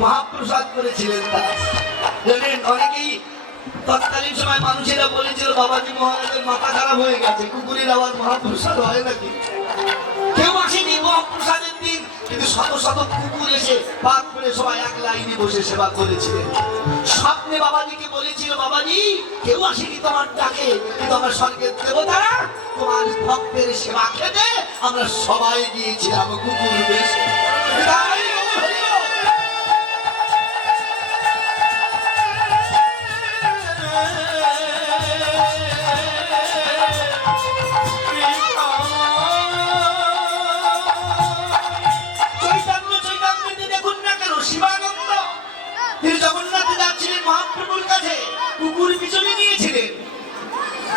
মহাপ্রসাদ করেছিলেন তারা। জানেন, অনেকেই তৎকালীন সময় মানুষেরা বলেছিল বাবাজি মহারাজের মাথা খারাপ হয়ে গেছে, কুকুরের আবার মহাপ্রসাদ হয় নাকি? কেউ আসেনি মহাপ্রসাদের দিন, কিন্তু শত শত কুকুর এসে পাক করে সবাই এক লাইনে বসে সেবা করেছিলেন। স্বপ্নে বাবাজিকে বলেছিল, বাবাজি কেউ আসেনি তোমার ডাকে, কিন্তু আমার স্বর্গের দেবতারা তোমার ভক্তের সেবা খেতে আমরা সবাই গিয়েছিলাম কুকুর বেশে। কুকুর পিছনে নিয়েছিলেন,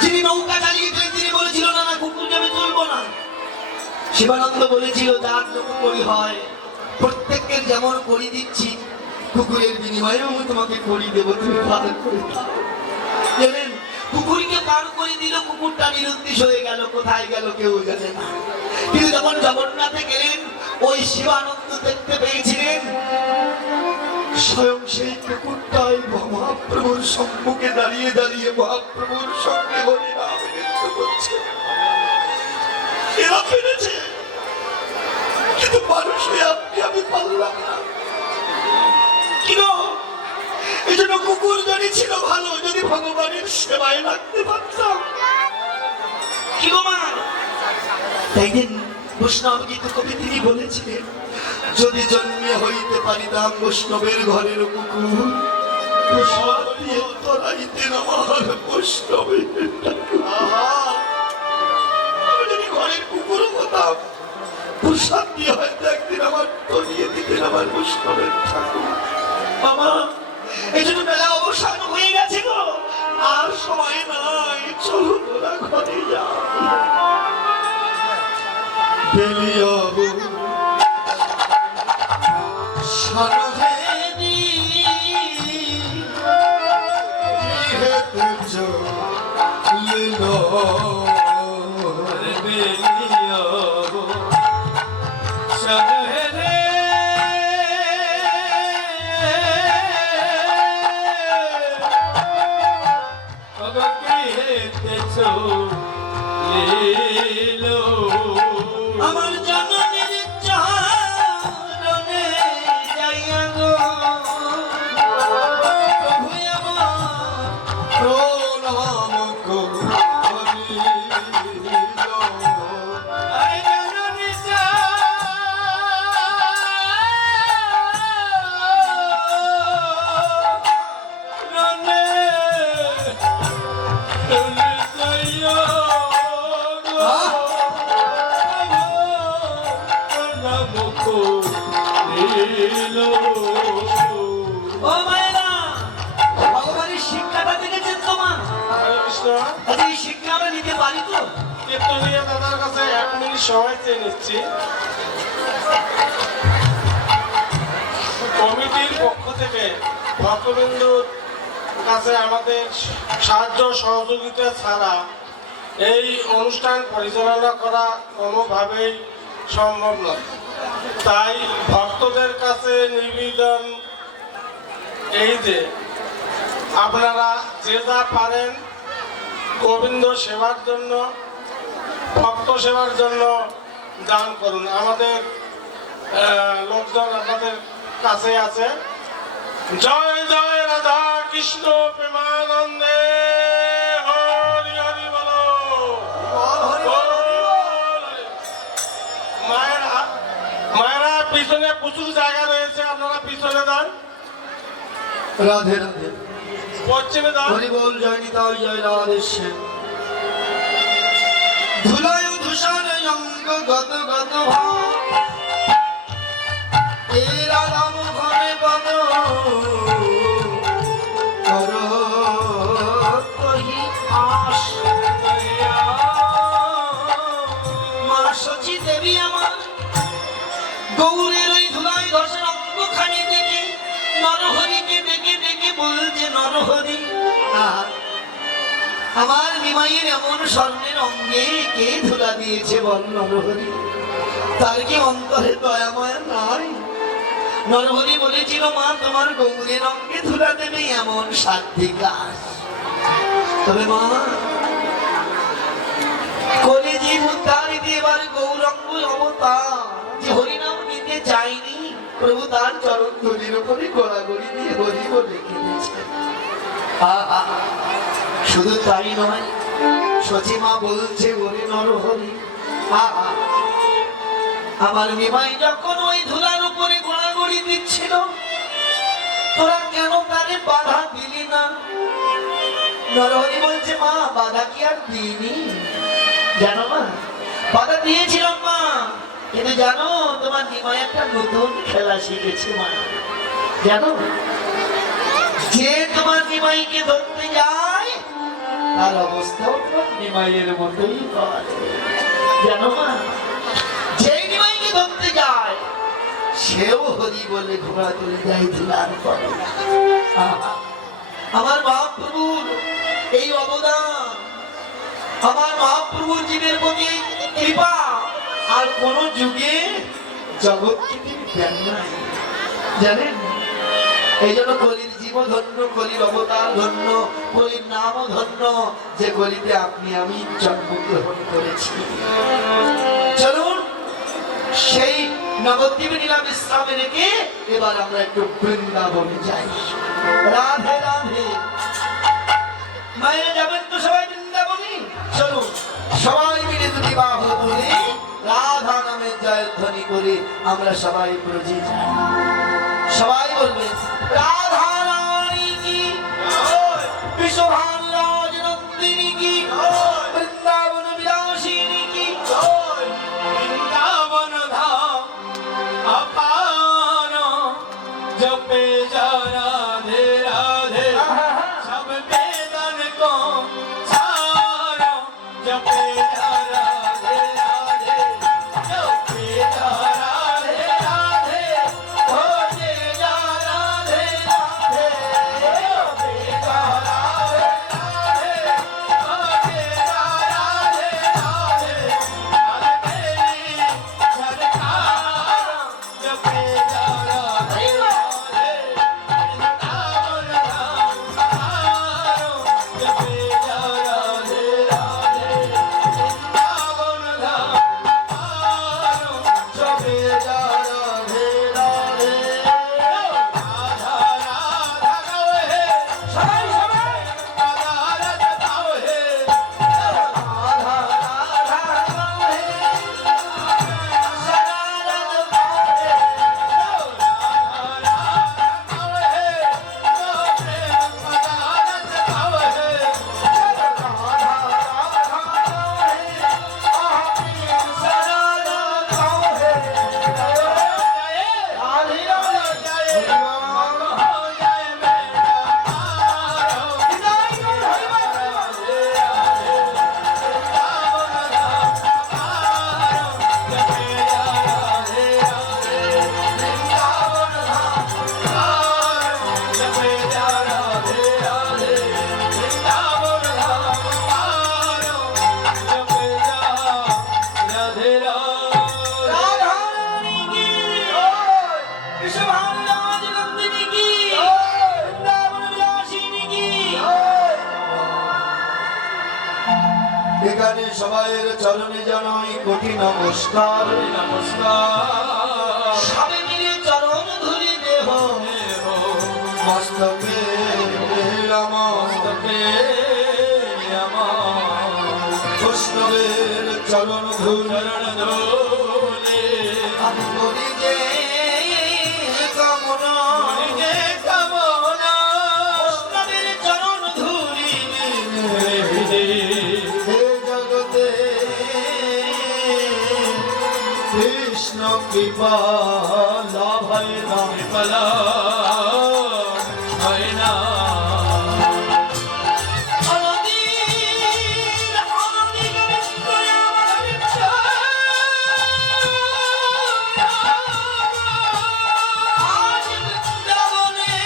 যিনি নৌকা চালিয়েছিলেন তিনি বলেছিল না না কুকুর আমি চলবো না। শিবানন্দ বলেছিল যার যত করি হয়, প্রত্যেকের যেমন করি দিচ্ছি কুকুরের বিনিময়েও তোমাকে করি দেবো, তুমি পার করে দাও। জানেন, কুকুরকে পার করে দিল, কুকুরটা নিরুদ্দেশ হয়ে গেল, কোথায় গেল কেউ জানে না। কিন্তু যখন জগন্নাথে গেলেন, ওই শিবানন্দ দেখতে পেয়েছিলেন স্বয়ং সেই কুকুরটাই মহাপ্রভুর সম্মুখে দাঁড়িয়ে দাঁড়িয়ে মহাপ্রভুর সঙ্গে হরিনাম নৃত্য করছে। এরা পেরেছে, কিন্তু মানুষ হয়ে আমি পারলাম না। কেন? এই জন্য কুকুর যদি ছিল ভালো, যদি ভগবানের সেবায় রাখতে পারতাম। কি গো মা? তাই দিন বৈষ্ণব গীত কবি তিনি বলেছিলেন, যদি জন্মে হইতে পারিতাম বৈষ্ণবের ঘরের কুকুর, যদি ঘরের কুকুর হতাম, প্রসাদ দিয়ে হয়তো একদিন আমার তলিয়ে দিতেন আমার বৈষ্ণবের ঠাকুর। বাবা, এই জন্য বেলা অবসান হয়ে গেছে গো, আর সময় নাই, চলো তোরা ঘরে যাও। বেলিয়াবো সারহেনি ইহেতে চলিল, বেলিয়াবো সারহেনি ইহেতে চলিল। আমার জননীর চরণে যাইয়া গো প্রভু আমার প্রণাম করিল। আরে জননী চরণে যাইয়া ভগবানের শিক্ষাটা দেখেছেন তোমার? এই শিক্ষা আমরা নিতে পারি তো? কীর্তনীয় দাদার কাছে 1 মিনিট সময় চেয়ে নিচ্ছি। কমিটির পক্ষ থেকে ভক্তবৃন্দুর কাছে আমাদের সাহায্য সহযোগিতা ছাড়া এই অনুষ্ঠান পরিচালনা করা কোনোভাবেই সম্ভব নয়। তাই ভক্তদের কাছে নিবেদন এই যে আপনারা যে যা পারেন গোবিন্দ সেবার জন্য, ভক্ত সেবার জন্য দান করুন। আমাদের লোকজন আপনাদের কাছে আছে। জয় জয় রাধা কৃষ্ণ প্রেমানন্দে, হরি হরি বলো। মায়েরা পিছনে প্রচুর জায়গা রয়েছে, আপনারা পিছনে যান। রাধে রাধে। পশ্চিমে যান। হরি বল, জয় নিতাই, জয় রাধেশ্যাম। ধুলায় ধূসর অঙ্গ গত গত ভাব, এ রাধাম ঘরে বদ কর কহি আস। মা সচি দেবী আমার গৌরের ওই ধুলায় ধসের অঙ্গখানি দেখে নরহরিকে ডেকে ডেকে বলছে, নরহরি আমার নিমাইয়ের এমন স্বর্ণের অঙ্গে কে ধুলা দিয়েছে বল নরহরি? তার কি অন্তরে দয়া মায়া নাই? নরহরি বলেছিল মা তোমার গৌরের অঙ্গে ধুলা দেবে এমন সাধ্যি কাজ। তবে মা কলিজীব উদ্ধার এবার গৌরঙ্গ অবতার যে হরিনাম নিতে চাইনি, প্রভু তার চরণ ধুলির উপরে গোড়াগড়ি দিয়ে হরি বলে কেঁদেছে। আহা, শুধু তাই নয়, সচিমা বলছে ওরে নরহরি, আহা, আমার নিমাই যখন ওই ধুলার উপরে গোড়াগড়ি দিচ্ছিল, তোরা কেন তারে বাধা দিলি না? নরহরি বলছে মা বাধা কি আর দিইনি, জানো মা বাধা দিয়েছিলাম মা, কিন্তু জানো তোমার নিমাই একটা নতুন খেলা শিখেছে মা। জানো যে তোমার নিমাইকে ধরতে যায় তার অবস্থাও তোমার নিমাইয়ের মতোই হয়। জানো মা যে নিমাইকে ধরতে যায় সেও হরি বলে ঘোড়া তুলে যায় ধুলার পরে। আহা, আমার মহাপ্রভুর এই অবদান, আমার মহাপ্রভুর জীবের প্রতি কৃপা আর কোন যুগে জগৎকে তিনি দেন নাই, জানেন? এই জন্য কলির জীব ধন্য, কলির অবতার ধন্য, কলির নাম ধন্য, যে কলিতে আপনি আমি জন্মগ্রহণ করেছি। চলুন সেই নবদ্বীপে নীলা বিশ্রামে রেখে এবার আমরা একটু বৃন্দাবনে যাই। রাধে রাধে। মায়েরা যাবেন তো সবাই বৃন্দাবনে? চলুন সবাই মিলে দুটি বাহু তুলে রাধা নামের জয়ধ্বনি করে আমরা সবাই ব্রজে যাই। সবাই বলবেন রাধা রানী কি, বিশ্বভান রাজনন্দিনী কি, বৃন্দাবন বিলাসিনী কি, বৃন্দাবন ধাম আপার জপে যা রাধে রাধে, সব বেদন কো ছাড়ো জপে যা রাধে রাধে, জপে যা রাধে রাধে, ভজে যা রাধে রাধে, জপে যা রাধে রাধে, ভজে যা রাধে রাধে, আর তেরি সরকার জপে যা রাধে রাধে, বৃন্দাবন ধাম আপার জপে যা রাধে রাধে, বৃন্দাবন ধাম আপার জপে যা রাধে রাধে। রাধা রাধা গাও হে, সবাই সবাই রাধা রাধা গাও হে, রাধা রাধা গাও হে, সদা রাধা গাও হে, রাধা রাধা গাও হে, প্রেম সদা রাধা গাও হে, রাধা রাধা গাও হে, প্রেম সদা রাধা গাও হে। রাধে রাধে জয় রাম हो जाए मेरा पारो, हृदय को हरिवल राधे राधे, वृंदावन धाम पारो जपे जा राधे राधे, वृंदावन धाम पारो जपे जा राधे राधे, वृंदावन धाम पारो जपे जा राधे राधे। राधा रानी की, विश्वभान राजनंदिनी की, वृंदावन বিলাসিনী কি। এখানে সবাইয়ের চরণে জানাই কোটি নমস্কার। নমস্কার সবাই মিলে চরণ ধরি দেহ মস্তকে নমস্তে আমার বৈষ্ণবের চরণ ধরি চরণ ধুলে আমি করি যে কামনা, নিজে কামনা বৈষ্ণবের চরণ ধরি হৃদয় হে জগতে কৃষ্ণ কৃপা লাভ হয় না। বিফলা হয় না। অনদীর অনদীর বিস্ময় আমার আজ বৃন্দাবনে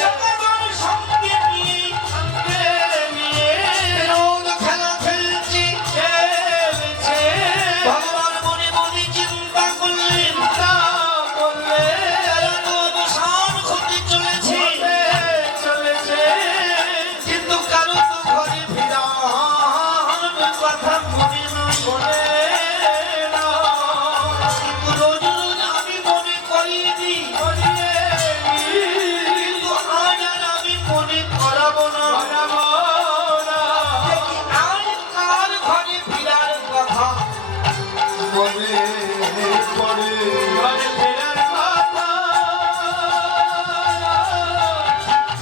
সকল সঙ্গে নিয়ে রোদ খেলা খেলছি। ভগবান মনে মনে চিন্তা করলে মনে পড়ে ঘরে ফেরার কথা,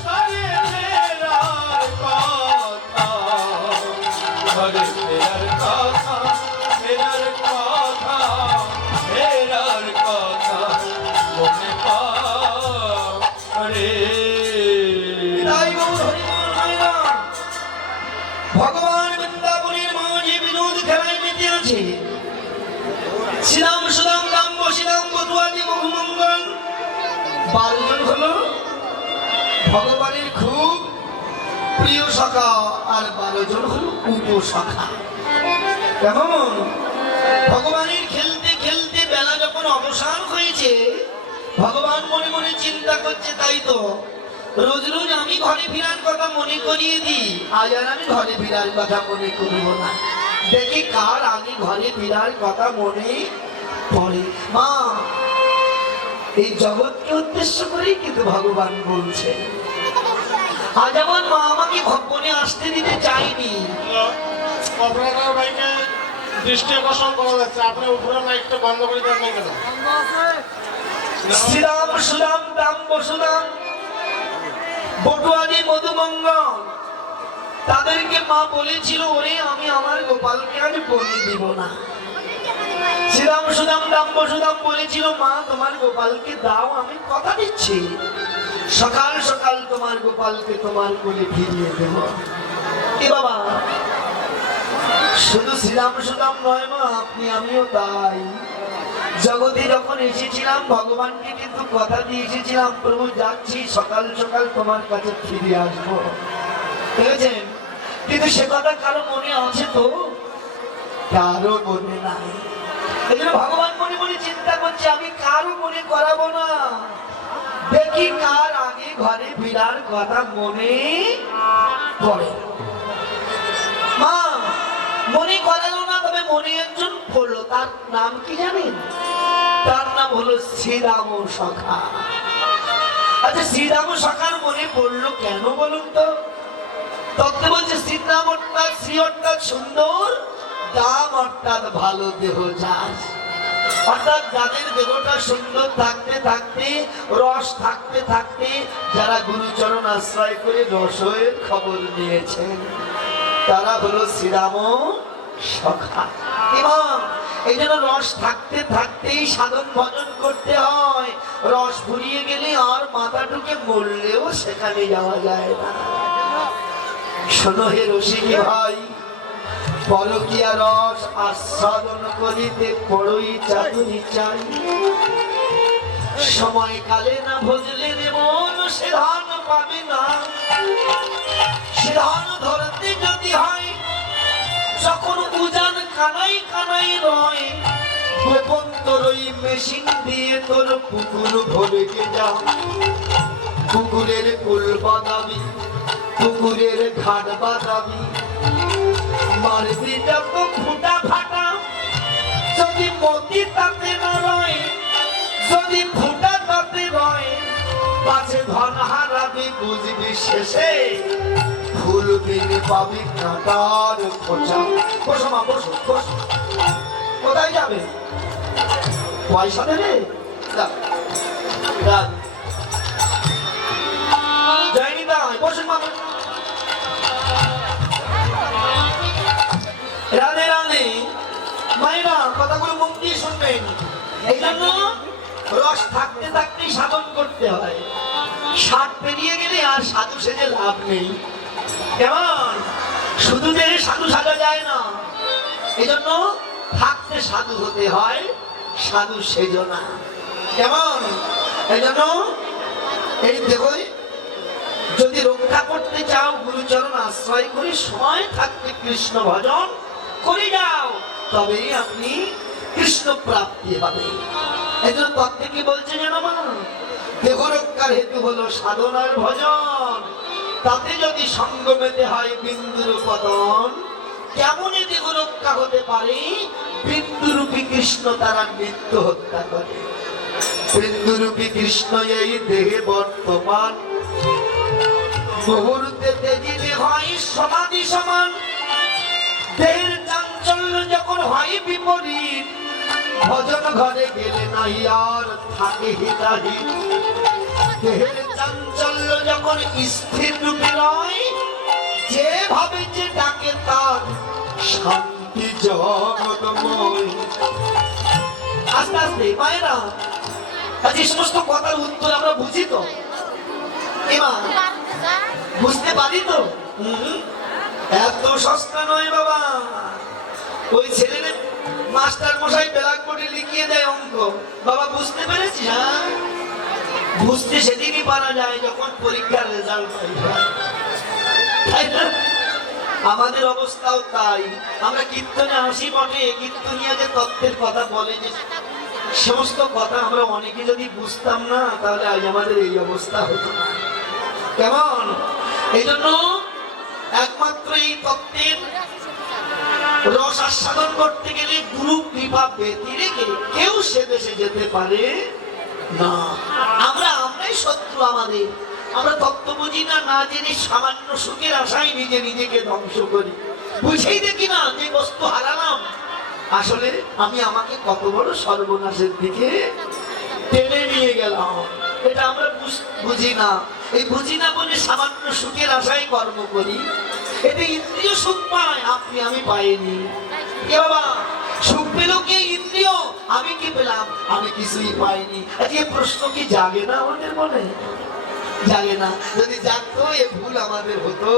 ঘরে ফেরার কথা, ঘরে ফেরার কথা, ফেরার কথা, ফেরার কথা মনে পড়ে। তাই গৌর হরিবল হয় না। ভগবান বৃন্দাবনের মাঝে বিনোদ খেলায় মেতে আছে। শ্রীরাম সুদাম দাম বসিরাম বটুয়াদি মহুমঙ্গল 12 জন হলো ভগবানের খুব প্রিয় সখা, আর 12 জন হলো উপসখা। কেমন ভগবানের খেলতে খেলতে বেলা যখন অবসান হয়েছে, ভগবান মনে মনে চিন্তা করছে, তাই তো রোজ রোজ আমি ঘরে ফিরার কথা মনে করিয়ে দিই, আজ আর আমি ঘরে ফিরার কথা মনে করব না। দেখি কার আগে ঘরে ফিরার কথা মনে পড়ে। মা, এই জগৎকে উদ্দেশ্য করেই কিন্তু ভগবান বলছে। আজ আমার মা আমাকে ভবনে আসতে দিতে চায়নি। আপনার ভাইকে দৃষ্টি আকর্ষণ করা যাচ্ছে, আপনি উপরে মাইকটা বন্ধ করে দেন না কেন? শ্রীরাম সুরাম দাম বসুরাম বটুয়াদি মধুমঙ্গল, তাদেরকে মা বলেছিল, ওরে আমি আমার গোপালকে আজ বলি দিব না। শ্রীরাম সুদাম দাম বসুদাম বলেছিল, মা তোমার গোপালকে দাও, আমি কথা দিচ্ছি সকাল সকাল তোমার গোপালকে তোমার কোলে ফিরিয়ে দেব। এ বাবা, শুধু শ্রীরাম সুদাম নয় মা, আপনি আমিও তাই। জগতে যখন এসেছিলাম ভগবানকে কিন্তু কথা দিয়ে এসেছিলাম, প্রভু যাচ্ছি সকাল সকাল তোমার কাছে ফিরে আসবো, বুঝেছেন? কিন্তু সে কথা কারো মনে আছে তো? কারো মনে নাই। এই জন্য ভগবান মনে মনে চিন্তা করছে, আমি কারো মনে করাবো না, দেখি কার আগে ঘরে ফিরার কথা মনে পড়ে। মা মনে করালো না, তবে মনে একজন পড়লো, তার নাম কি জানেন? তার নাম হলো শ্রীরাম সখা। আচ্ছা, শ্রীরাম সখার মনে পড়লো কেন বলুন তো? তত্ত্ব বলছে, শ্রীরাম অর্থাৎ শ্রী অর্থাৎ সুন্দর, দাম অর্থাৎ ভালো দেহ যার, অর্থাৎ যাদের দেহটা সুন্দর থাকতে থাকতে, রস থাকতে থাকতে, যারা গুরুচরণ আশ্রয় করে রসের খবর নিয়েছেন, তারা হলো শ্রীরাম সখা। এবং এই জন্য রস থাকতে থাকতেই সাধন ভজন করতে হয়। রস ফুরিয়ে গেলে আর মাথা ঢুকে মরলেও সেখানে যাওয়া যায় না। শোনো হে রসিক ভাই, পরকীয়া রস আস্বাদন করিতে বড়ই চাতুরি চাই। সময় কালে না ভজলে মন সে ধন পাবে না। সে ধন ধরতে যদি হয়, যখন উজান কানাই কানাই রয়, গোপন তোর ওই মেশিন দিয়ে তোর পুকুর ভরে গে যা। পুকুরের কুল বাদামি, পুকুরের ঘাট বাদামি, মারবি যত ফুটা ফাটা, যদি মতি তাতে না রয়, যদি ফুটা তাতে রয়, পাছে ধন হারাবি বুঝবি শেষে, ফুল দিনে পাবি কাঁটার খোঁচা। বসো মা, বসো বসো। কোথায় যাবে? পয়সা দেবে? যাইনি তাই, বসুন মা। রাধে রাধে মায়েরা, কথাগুলো মন দিয়ে শুনবেন। এই জন্য রস থাকতে থাকতেই সাধন করতে হয়। 60 পেরিয়ে গেলে আর সাধু সেজে লাভ নেই। কেমন? শুধু দেহে সাধু সাজা যায় না, এই জন্য থাকতে সাধু হতে হয়, সাধু সেজো না। কেমন? এই জন্য এই দেহই যদি রক্ষা করতে চাও, গুরুচরণ আশ্রয় করে সময় থাকতে কৃষ্ণ ভজন করে যাও, তবেই আপনি কৃষ্ণ প্রাপ্তি হবে। এই জন্য তত্ত্বে কি বলছে জানো মা? দেহ রক্ষার হেতু হলো সাধনার ভজন। তাতে যদি সঙ্গমেতে হয় বিন্দুর পতন, কেমন দেহ রক্ষা হতে পারে? বিন্দুরূপী কৃষ্ণ তারা নিত্য হত্যা করে। বিন্দুরূপী কৃষ্ণ এই দেহে বর্তমান, মুহূর্তে তেজিলে হয় সমাধি সমান। দেহের চাঞ্চল্য যখন হয় বিপরীত, ভজন ঘরে গেলে নাই আর থাকে হিতাহিত। দেহের চাঞ্চল্য যখন স্থির রূপে নয়, যেভাবে যে ডাকে তার শান্তি জগৎময়। আস্তে আস্তে মায়েরা, আজ এই সমস্ত কথার উত্তর আমরা বুঝি তো? এবার বুঝতে পারি তো? এত সস্তা নয় বাবা। ওই ছেলেদের মাস্টার মশাই ব্ল্যাকবোর্ডে লিখিয়ে দেয় অঙ্ক, বাবা বুঝতে পেরেছিস? হ্যাঁ, বুঝতে সেদিনই পারা যায় যখন পরীক্ষার রেজাল্ট পাই, তাই না? আমাদের অবস্থাও তাই। আমরা কীর্তনে আসি বটে, কীর্তনিয়া যে তত্ত্বের কথা বলে, যে সমস্ত কথা আমরা অনেকে যদি বুঝতাম না, তাহলে আজ আমাদের এই অবস্থা হতো না। কেমন? এই জন্য একমাত্র এই তত্ত্বের রস আস্বাদন করতে গেলে গুরু কৃপা ব্যতি রেখে কেউ সে দেশে যেতে পারে না। আমরাই শত্রু আমাদের। আমরা তত্ত্ব বুঝি না, না জেনে সামান্য সুখের আশায় নিজেকে ধ্বংস করি। বুঝেই দেখি না যে বস্তু হারালাম, আসলে আমি আমাকে কত বড় সর্বনাশের দিকে টেনে নিয়ে গেলাম। এটা আমরা বুঝি না। এই বুঝি না বলে সামান্য সুখের আশায় কর্ম করি। এতে ইন্দ্রিয় সুখ পায়, আমি পাইনি। এ বাবা, সুখ পেল কে? ইন্দ্রিয়। আমি কি পেলাম? আমি কিছুই পাইনি। আজকে প্রশ্ন কি জাগে না আমাদের মনে? জাগে না। যদি জাগতো এ ভুল আমাদের হতো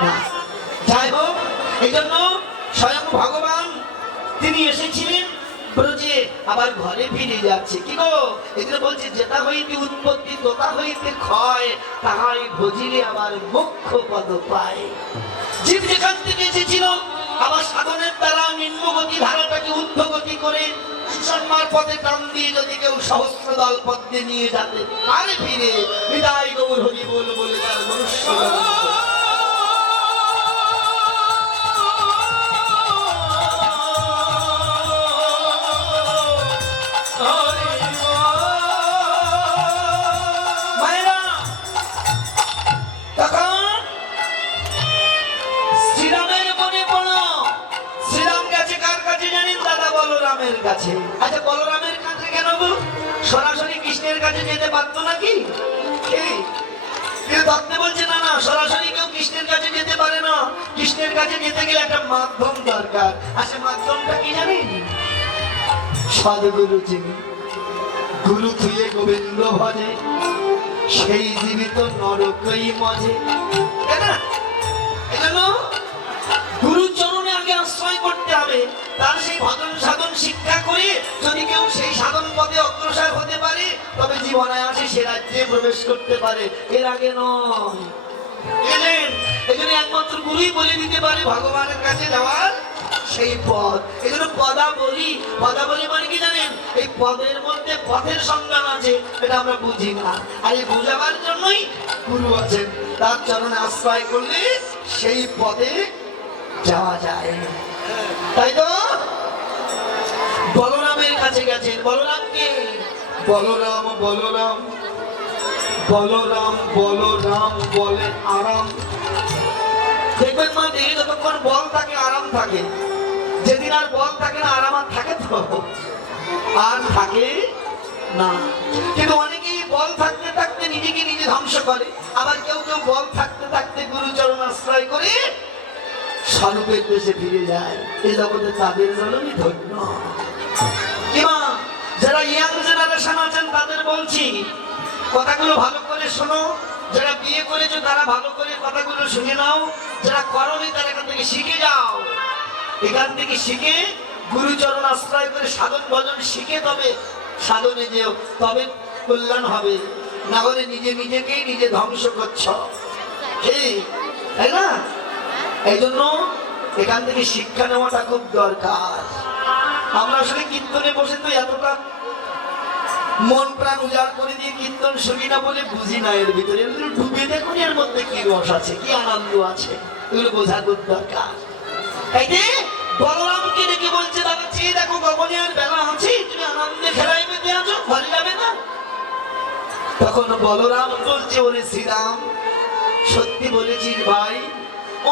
না। যাই হোক, এই জন্য স্বয়ং ভগবান তিনি এসেছিলেন ব্রজে, আবার ঘরে ফিরে যাচ্ছে। কি গো, এগুলো বলছে, যেটা হইতে উৎপত্তি তোতা হইতে ক্ষয়, তাহাই ভজিলে আবার মোক্ষ পদ পায়। জীব যেখান থেকে এসেছিল, আবার সাধনের দ্বারা নিম্নগতি ধারাটাকে ঊর্ধ্বগতি করে সুষমার পথে টান দিয়ে যদি কেউ সহস্র দল পদ্মে নিয়ে যেতে আরে ফিরে বিদায় গৌর হরি বল বলে তার মনুষ্য কাছে। আচ্ছা, বলরামের কাছে কেন গো? সরাসরি কৃষ্ণের কাছে যেতে পারতো নাকি? তত্ত্বে বলছে না, না, সরাসরি কেউ কৃষ্ণের কাছে যেতে পারে না। কৃষ্ণের কাছে যেতে গেলে একটা মাধ্যম দরকার। আচ্ছা, মাধ্যমটা কি জানেন? সদ্গুরু চিনি। গুরু থুয়ে গোবিন্দ ভজে, সেই জীবিত নরকই মজে। তাই না? এজন্য গুরু চরণে আগে আশ্রয় করতে হবে। তার সেই ভজন সাধন শিক্ষা করে যদি কেউ সেই সাধন পথে অগ্রসর হতে পারে, তবে জীবনে আসে সে রাজ্যে প্রবেশ করতে পারে। এর আগে নয়। এজন্য একমাত্র গুরুই বলে দিতে পারে ভগবানের কাছে যাওয়ার সেই পথ। এজন্য পদাবলী। পদাবলী মানে কি জানেন? এই পদের মধ্যে পথের সন্ধান আছে, এটা আমরা বুঝি না। আর এই বুঝাবার জন্যই গুরু আছেন। তার চরণে আশ্রয় করলে সেই পথে যাওয়া যায়। তাই তো বলরামের কাছে গেছেন। বলরামকে বলরাম বলরাম বলরাম বলরাম বলে আরাম। দেখবেন মা, দেহে যতক্ষণ বল থাকে আরাম থাকে। যেদিন আর বল থাকে না, আরাম আর থাকে তো? আর থাকে না। কিন্তু অনেকেই বল থাকতে থাকতে নিজেকে নিজে ধ্বংস করে। আবার কেউ কেউ বল থাকতে থাকতে গুরুচরণ আশ্রয় করে স্বরূপের দেশে ফিরে যায়। এই জগতে তাদের জন্যই ধন্য। কিমা যারা ইয়াং জেনারেশন আছেন তাদের বলছি, কথাগুলো ভালো করে শোনো। যারা বিয়ে করেছো তারা ভালো করে কথাগুলো শুনে নাও। যারা করোনি তারা এখান থেকে শিখে যাও। এখান থেকে শিখে গুরুচরণ আশ্রয় করে সাধন ভজন শিখে তবে সাধনে যেও, তবে কল্যাণ হবে। না হলে নিজেকেই নিজে ধ্বংস করছ। তাই না? এই জন্য এখান থেকে শিক্ষা নেওয়াটা খুব দরকার। আমরা আসলে কীর্তনে বসে তো এতটা মন প্রাণ উজাড় করে দিয়ে কীর্তন শুনি না বলে বুঝি না এর ভিতরে। ডুবে দেখুন এর মধ্যে কি রস আছে, কি আনন্দ আছে, এগুলো বোঝা খুব দরকার। এই যে বলরামকে ডেকে বলছে, দাদা চেয়ে দেখো গগনের বেলা আছে, তুমি আনন্দে খেলাই পেতে আছো, ঘরে যাবে না? তখন বলরাম বলছে, ওরে শ্রীরাম, সত্যি বলেছিস ভাই,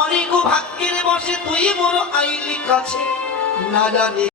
অনেক ভাগ্যের বসে তুই মোর আইলি কাছে, না জানি